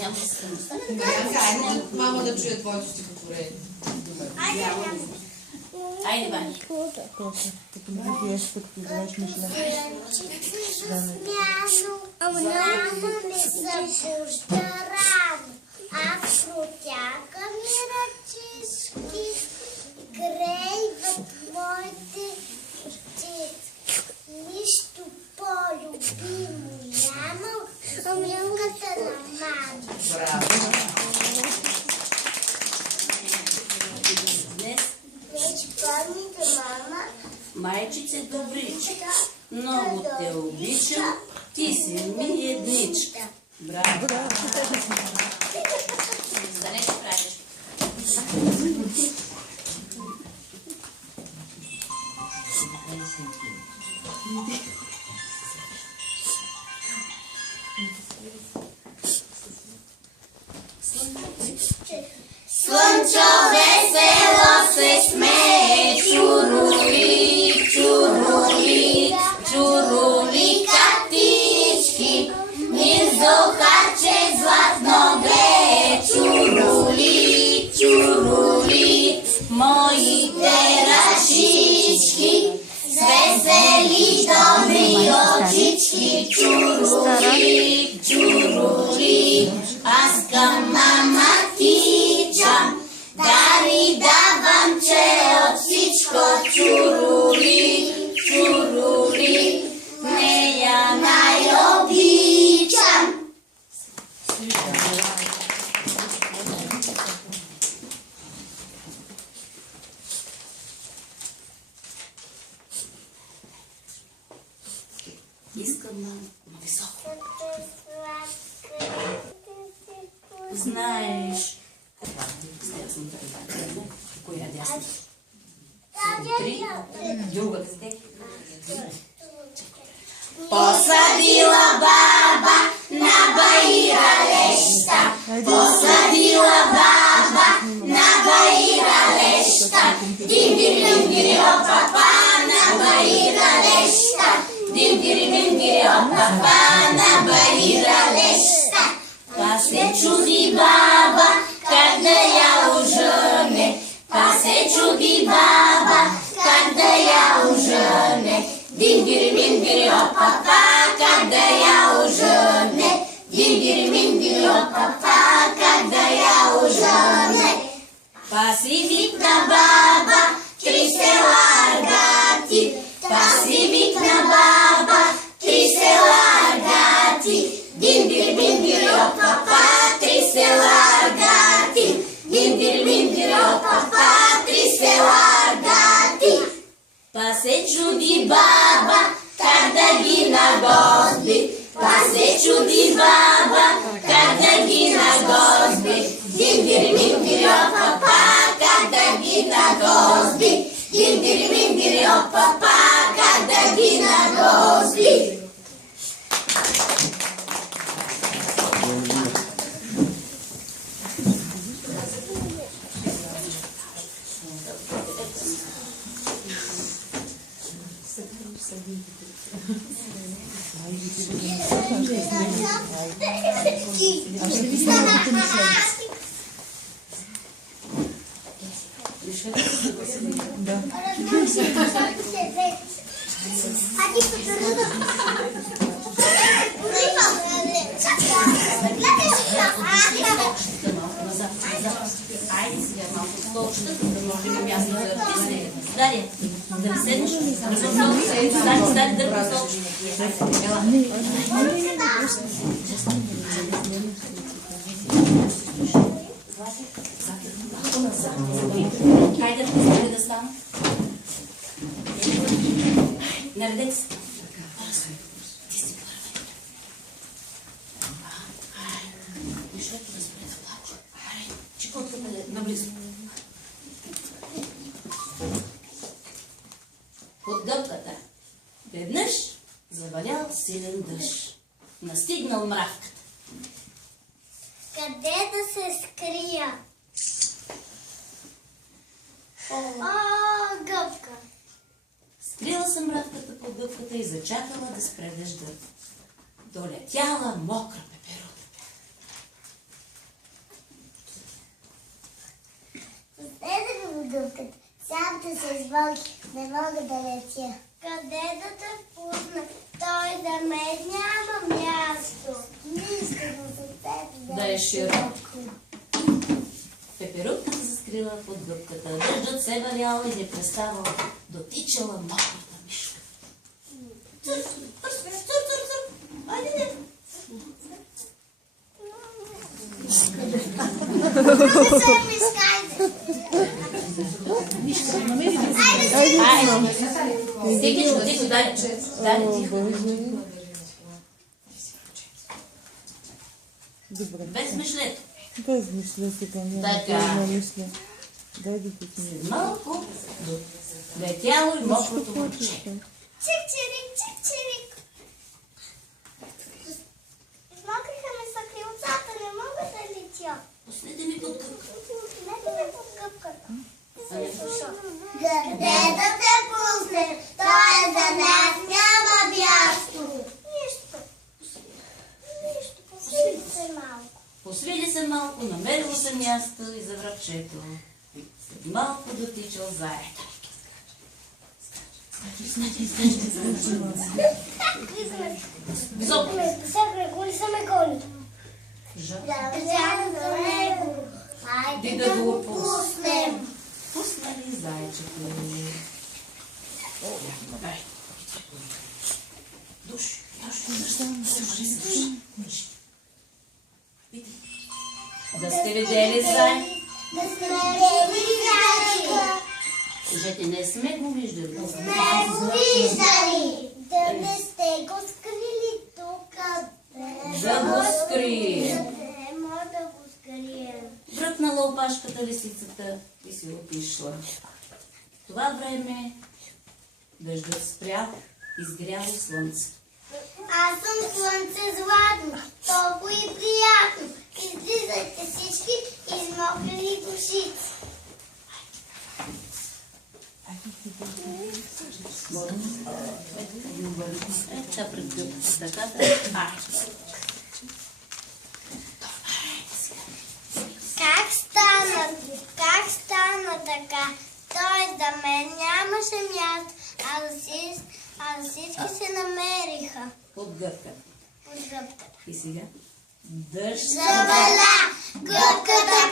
няма да се Мама да чуе твоето стихотворение. Айде, Ваня. Мама не събужда рано, а протяга ми ръчички, грейват моите птици. Нищо по-любимо няма от милката на мама. Браво! Днес Вече помните, мама? майчице добричка, много те обичам, ти си ми едничка. Браво! За нещо правиш. Слънчо весело се смее, чурули, чурули, чурули катички, мирзохаче златно грее, чурули, чурули, моите ръжички, с весели добри очички, чурули, чурули, аз към мама тичам, дари давам, че от всичко чурули, чурули, нея най-обичам. Искам на високо. Знаеш. Коя дясна? Три. Другата сте. Посадила баба на баира леща. Посадила баба на баира леща. Дим-дири-дим-дири от папа на баира леща. Дим-дири-дим-дири от папа на баира леща. Па се чуди баба как да я ожене. Па се чуди баба как да я ожене. Дим-дири-мим-дири от папа как да я ожене. Дим-дири-мим-дири от папа как да я ожене. Па си викна баба три села гати. Па си викна баба три села гати. Дим-дири-бим-дири от папа три села гати. Дим-дири-бим-дири от папа три села гати. Па се чуди баба как да ги нагозби. Па се чуди баба как да ги нагозби. Дим-дири-бим-дири от папа как да ги нагозби. Дим-дири-бим-дири от папа как да ги нагозби. Айде сега малко столчета, да може да място за артисти. Дария, да седнеш, стани дърпа столчета. Хайде да стана. Наредете се. Ти си първа. Мишето да спре да плаче. Чикотката наблизо. Под дъвката веднъж завалял силен дъжд. Настигнал мравката. Къде да се скрия? Гъбка. Скрила съм мравката под дъвката и зачакала да спре дъжда. Долетяла мокра пеперуда. гъвката. Сам да се извълки, не мога да летя. Къде да те пусна? Той за мен няма място. Мисля за теб Да е широко. Пеперутката се скрила под гъбката. Дъждът се валял и не преставал. Дотичала мократа мишка. Цър, цър, цър, цър, цър. Айде, де. Професор Мишкайде. Айде. Тихичко, тихо, дай. Дай, тихо. Добре. Без мишлето. Без мисля сега, няма Така. да има мисля. Дай да ти смия. Малко летяло и мокрото момче. Чик-чирик, чик-чирик. Измокриха ми са крилцата, не мога да летя. Пуснете ми под гъбката. Не ме под гъбката. А не слуша. Къде да те пусне? Той за нас няма място. Нищо. Нищо. Посвили се малко. Посвили се малко, намерило се място и за врабчето. След малко дотичал заед. Високо. Голи са ме голи. Жак. Да, за него. Хайде да го пуснем. Пуснали зайчето. Душ. Да сте видели зай? Да сте видели зайчика. Кажете, не сме го виждали. Не го виждали. Да не сте го скрили тук. Да го скрием. Не може да го скрием. Бръкнала опашката лисицата и си отишла. В това време дъждът спрял, изгряло слънце. Аз съм слънце златно, толкова и приятно. Излизайте всички измокрили душици. Така пред гъбката, така. Как стана така? Той за мен нямаше място, а за всички се намериха Под гъбката. под гъбката. И сега дъжд Заваля, гъбката